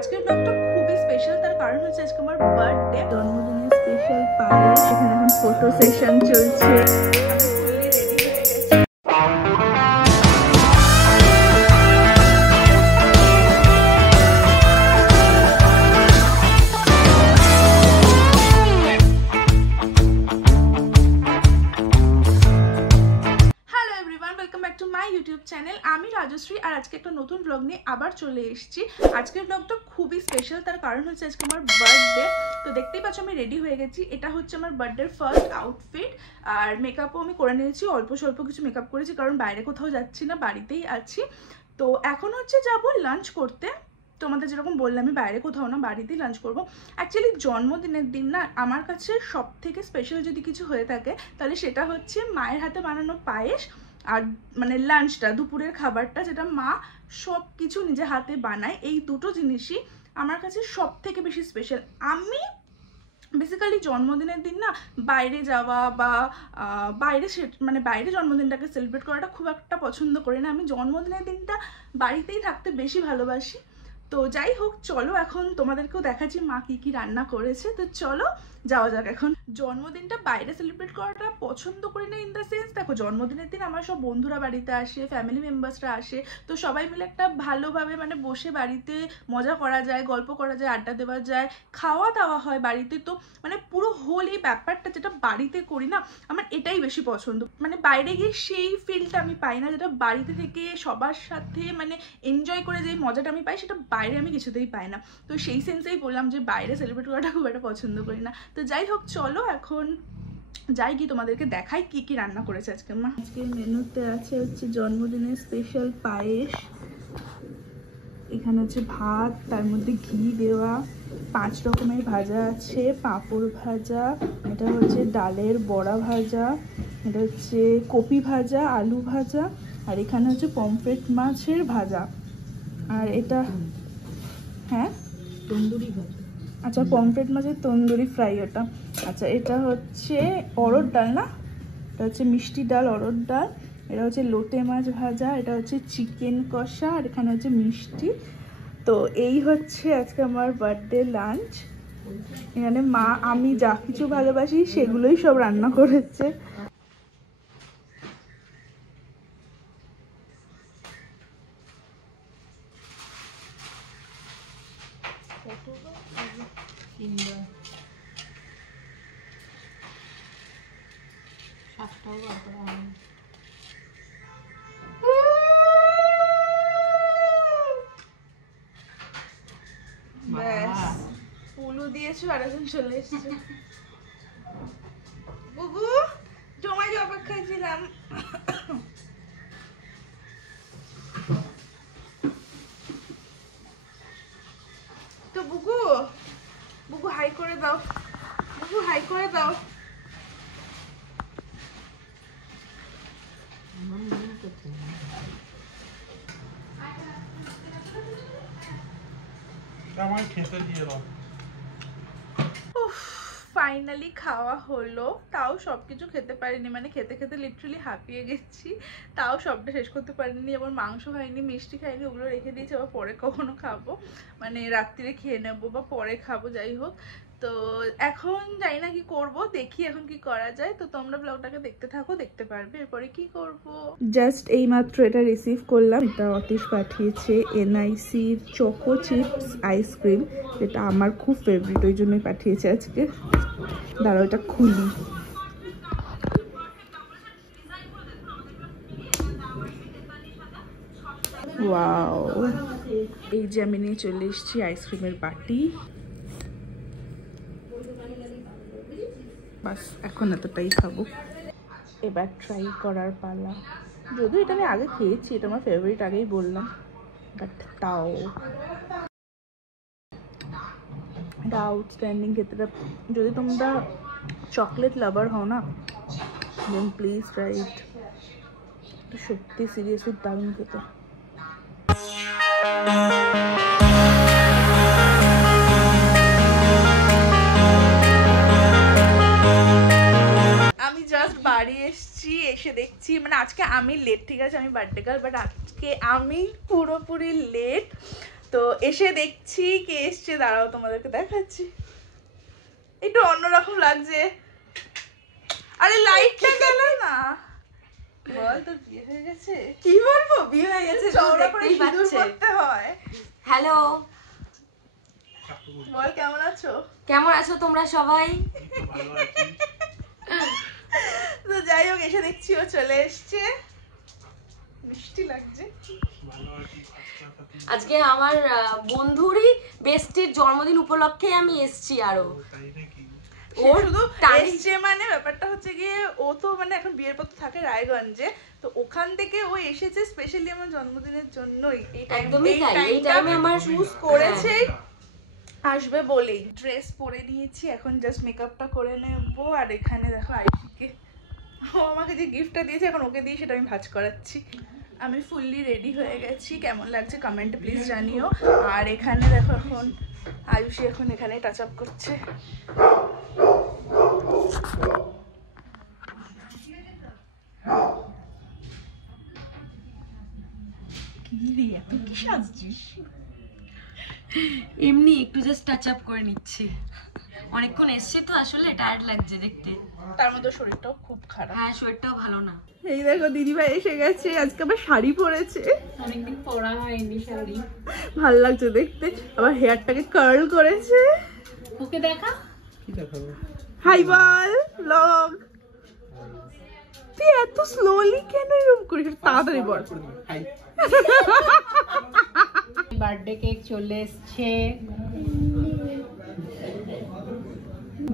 আজকের ব্লগটা খুবই স্পেশাল, তার কারণ হচ্ছে আজকে আমার বার্থডে, জন্মদিনের স্পেশাল পায়েস। এখানে এখন ফটো সেশন চলছে। ইউটিউব চ্যানেল, আমি রাজশ্রী আর আজকে একটা নতুন ব্লগ নিয়ে আবার চলে এসেছি। আজকের ব্লগটা খুবই স্পেশাল, তার কারণ হচ্ছে আজকে আমার বার্থডে। তো দেখতেই পাচ্ছ আমি রেডি হয়ে গেছি। এটা হচ্ছে আমার বার্থডের ফার্স্ট আউটফিট। আর মেকআপও আমি করে নিয়েছি, অল্প স্বল্প কিছু মেকআপ করেছি কারণ বাইরে কোথাও যাচ্ছি না, বাড়িতেই আছি। তো এখন হচ্ছে যাবো লাঞ্চ করতে। তোমাদের যেরকম বললাম আমি বাইরে কোথাও না, বাড়িতেই লাঞ্চ করবো। অ্যাকচুয়ালি জন্মদিনের দিন না আমার কাছে সব থেকে স্পেশাল যদি কিছু হয়ে থাকে তাহলে সেটা হচ্ছে মায়ের হাতে বানানো পায়েস, আর মানে লাঞ্চটা, দুপুরের খাবারটা যেটা মা সব কিছু নিজে হাতে বানায়। এই দুটো জিনিসই আমার কাছে সব থেকে বেশি স্পেশাল। আমি বেসিক্যালি জন্মদিনের দিন না বাইরে যাওয়া বা বাইরে জন্মদিনটাকে সেলিব্রেট করাটা খুব একটা পছন্দ করি না। আমি জন্মদিনের দিনটা বাড়িতেই থাকতে বেশি ভালোবাসি। তো যাই হোক, চলো এখন তোমাদেরকেও দেখাচ্ছি মা কি কি রান্না করেছে। তো চলো যাওয়া যাক। এখন জন্মদিনটা বাইরে সেলিব্রেট করাটা পছন্দ করি না ইন দ্য সেন্স, দেখো জন্মদিনের দিন আমার সব বন্ধুরা বাড়িতে আসে, ফ্যামিলি মেম্বার্সরা আসে, তো সবাই মিলে একটা ভালোভাবে মানে বসে বাড়িতে মজা করা যায়, গল্প করা যায়, আড্ডা দেওয়া যায়, খাওয়া দাওয়া হয় বাড়িতে। তো মানে পুরো হোল এই ব্যাপারটা যেটা বাড়িতে করি না, আমার এটাই বেশি পছন্দ। মানে বাইরে গিয়ে সেই ফিলটা আমি পাই না যেটা বাড়িতে থেকে সবার সাথে মানে এনজয় করে যে মজাটা আমি পাই, সেটা বাইরে আমি কিছুতেই পাই না। তো সেই সেন্সেই বললাম যে বাইরে সেলিব্রেট করাটা খুব একটা পছন্দ করি না। তো যাই হোক, চলো এখন যাই কি তোমাদেরকে দেখাই কি কি রান্না করেছে আজকে মা। আজকে মেনুতে আছে হচ্ছে জন্মদিনের স্পেশাল পায়েস। এখানে হচ্ছে ভাত, তার মধ্যে ঘি দেওয়া, 5 রকমের ভাজা আছে, পাঁপড় ভাজা, এটা হচ্ছে ডালের বড়া ভাজা, এটা হচ্ছে কপি ভাজা, আলু ভাজা, আর এখানে হচ্ছে পমফ্রেট মাছের ভাজা, আর এটা হ্যাঁ তন্দুরি ভাজা। আচ্ছা, পমফ্রেট মাছের তন্দুরি ফ্রাই ওটা। আচ্ছা, এটা হচ্ছে অড়হর ডাল না, এটা হচ্ছে মিষ্টি ডাল, অড়হর ডাল, এটা হচ্ছে লোটে মাছ ভাজা, এটা হচ্ছে চিকেন কষা, আর এখানে হচ্ছে মিষ্টি। তো এই হচ্ছে আজকে আমার বার্থডে লাঞ্চ। এখানে মা আমি যা কিছু ভালোবাসি সেগুলোই সব রান্না করেছে। পুলু দিয়েছো আর এখন চলে এসছে। বুবু জমাই অপেক্ষায় ছিলাম। তো বুবু বুবু হাই করে দাও, বুবু হাই করে দাও। ফাইনালি খাওয়া হলো, তাও সবকিছু খেতে পারিনি, মানে খেতে খেতে লিটারালি হাঁপিয়ে গেছি, তাও সবটা শেষ করতে পারিনি। আবার মাংস খাইনি, মিষ্টি খাইনি, ওগুলো রেখে দিয়েছি, আবার পরে কখনো খাবো, মানে রাত্রিরে খেয়ে নেবো বা পরে খাবো, যাই হোক। তো এখন জানি না কি করব, দেখি এখন কি করা যায়। তো তোমরা ব্লগটাকে দেখতে থাকো, দেখতে পারবে এরপরে কি করব। জাস্ট এই মাত্র এটা রিসিভ করলাম, এটা অতীশ পাঠিয়েছে এনআইসির চকো চিপস আইসক্রিম, যেটা আমার খুব ফেভারিট, ওই জন্যই পাঠিয়েছে আজকে। দাঁড়াও এটা খুলি। ওয়াও, এই যে আমি নিয়ে চলে এসেছি আইসক্রিমের বাটি। বাস এখন এতটাই খাবো, এবার ট্রাই করার পালা। যদিও এটা আমি আগে খেয়েছি, এটা আমার ফেভারিট, আগেই বললাম, বাট তাও এটা আউটস্ট্যান্ডিং খেতে। যদি তোমরা চকলেট লাভার হও না, দেন প্লিজ ট্রাই ইট। সত্যি সিরিয়াসলি দারুণ খেতে। আমি জাস্ট বাড়ি এসেছি, এসে দেখছি মানে আজকে আমি লেট, ঠিক আছে আমি বার্থডে গার্ল, বাট আজকে আমি পুরোপুরি লেট। তো এসে দেখছি কে এসছে, দাঁড়াও তোমাদেরকে দেখাচ্ছি। একটু অন্যরকম লাগছে। আরে লাইটটা গেল না। বল তোর বিয়ে হয়ে গেছে? কি বলবো, বিয়ে হয়ে গেছে, চওড়া করে সিঁদুর পরতে হয়। হ্যালো, বল কেমন আছো? কেমন আছো তোমরা সবাই? তো যাই হোক, এসে দেখছি ও চলে এসছে, মিষ্টি লাগছে। আজকে আমার বন্ধুরই বেস্টির জন্মদিন উপলক্ষে আমি এসেছি। আরো ও শুধু এসছে মানে ব্যাপারটা হচ্ছে গিয়ে ও তো মানে এখন বিয়ের পর থাকে রায়গঞ্জে, তো ওখান থেকে ও এসেছে স্পেশালি আমার জন্মদিনের জন্যই। একদমই তাই, এই টাইমে আমার চুজ করেছে আসবে বলেই। ড্রেস পরে নিয়েছি, এখন জাস্ট মেকআপটা করে নেবো। আর এখানে দেখো আইসিকে, ও আমাকে যে গিফটটা দিয়েছে এখন ওকে দিয়ে সেটা আমি ভাঁজ করাচ্ছি। আমি ফুললি রেডি হয়ে গেছি, কেমন লাগছে কমেন্টে প্লিজ জানিও। আর এখানে দেখো এখন আয়ুষী এখন এখানে টাচ আপ করছে। এমনি একটু জাস্ট টাচ আপ করে নিচ্ছি, অনেকক্ষণ এসছি তো আসলে টায়ার্ড লাগছে দেখতে। তার মধ্যে শরীরটাও খুব খারাপ। হ্যাঁ, শরীরটাও ভালো না। এই দেখো দিদিভাই এসে গেছে, আজকে আবার শাড়ি পরেছে, অনেকদিন পরা হয়নি শাড়ি, ভালো লাগছে দেখতে। আবার হেয়ারটাকে কার্ল করেছে। ওকে দেখা, কি দেখাবো? হাই বল ব্লগ। তুই এত স্লোলি কেন এরকম করিস? তাড়াতাড়ি বল। হাই। বার্থডে কেক চলে এসছে।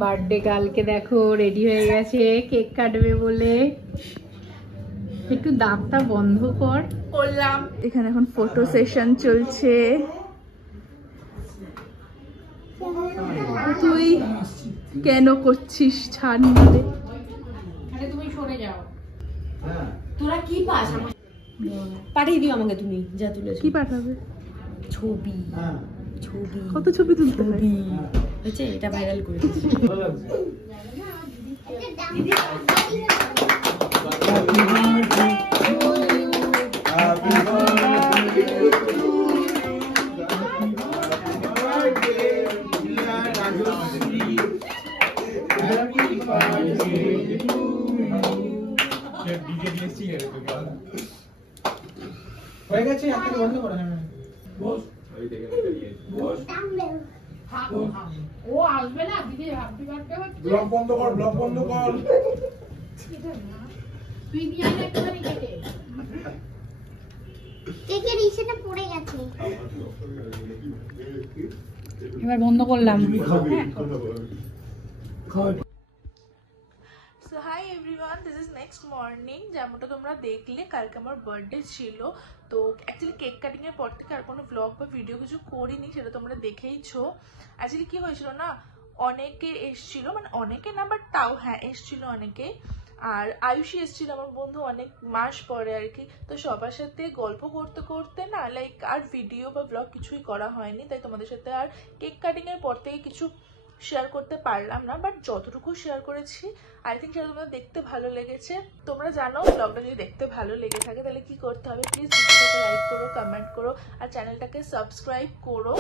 বার্থডে কালকে দেখো রেডি হয়ে গেছে কেক কাটবে বলে। একটু দাঁতটা বন্ধ কর। করলাম। এখানে এখন ফটো সেশন চলছে। তুই কেন করছিস? ছাড় নিলে তুমি সরে যাও। তোরা কি পাস? পাঠিয়ে দিও আমাকে, তুমি যা তুলেছো। কি পাঠাবে? ছবি। ছবি কত ছবি তুলতে হবে? হয়েছে, এটা ভাইরাল করে দিচ্ছি। হয়ে গেছে, একটা বন্ধ করো। হ্যাঁ বস। ও আসবে না দিদি, হ্যাপি বার্থডে হচ্ছে। ব্লগ বন্ধ কর, ব্লগ বন্ধ কর। তুই নিয়ে আয় একটুখানি কেটে। কেকের ইসেটা পড়ে গেছে। এবার বন্ধ করলাম। So hi everyone, this is next morning. যেমনটা তোমরা দেখলে কালকে আমার বার্থডে ছিল, তো অ্যাকচুয়ালি কেক কাটিংয়ের পর থেকে আর কোনো ব্লগ বা ভিডিও কিছু করিনি, সেটা তোমরা দেখেইছো। অ্যাকচুয়ালি কী হয়েছিল না, অনেকে এসছিল, মানে অনেকে না বাট তাও হ্যাঁ এসছিল অনেকে। আর আয়ুষী এসেছিল আমার বন্ধু অনেক মাস পরে আর কি। তো সবার সাথে গল্প করতে করতে না লাইক আর ভিডিও বা ব্লগ কিছুই করা হয়নি, তাই তোমাদের সাথে আর কেক কাটিংয়ের পর থেকে কিছু শেয়ার করতে পারলাম না। বাট যতটুকু শেয়ার করেছি আই থিঙ্ক সেটা তোমাদের দেখতে ভালো লেগেছে। তোমরা জানো ব্লগটা যদি দেখতে ভালো লেগে থাকে তাহলে কি করতে হবে, প্লিজ ভিডিওটাকে লাইক করো, কমেন্ট করো আর চ্যানেলটাকে সাবস্ক্রাইব করো।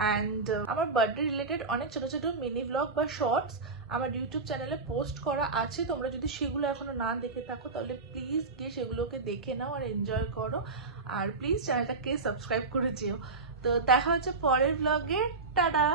অ্যান্ড আমার বার্থডে রিলেটেড অনেক ছোটো ছোটো মিনি ব্লগ বা শর্টস আমার ইউটিউব চ্যানেলে পোস্ট করা আছে। তোমরা যদি সেগুলো এখনো না দেখে থাকো তাহলে প্লিজ গিয়ে সেগুলোকে দেখে নাও আর এনজয় করো। আর প্লিজ চ্যানেলটাকে সাবস্ক্রাইব করে যেও। তো দেখা হচ্ছে পরের ব্লগে। টাটা।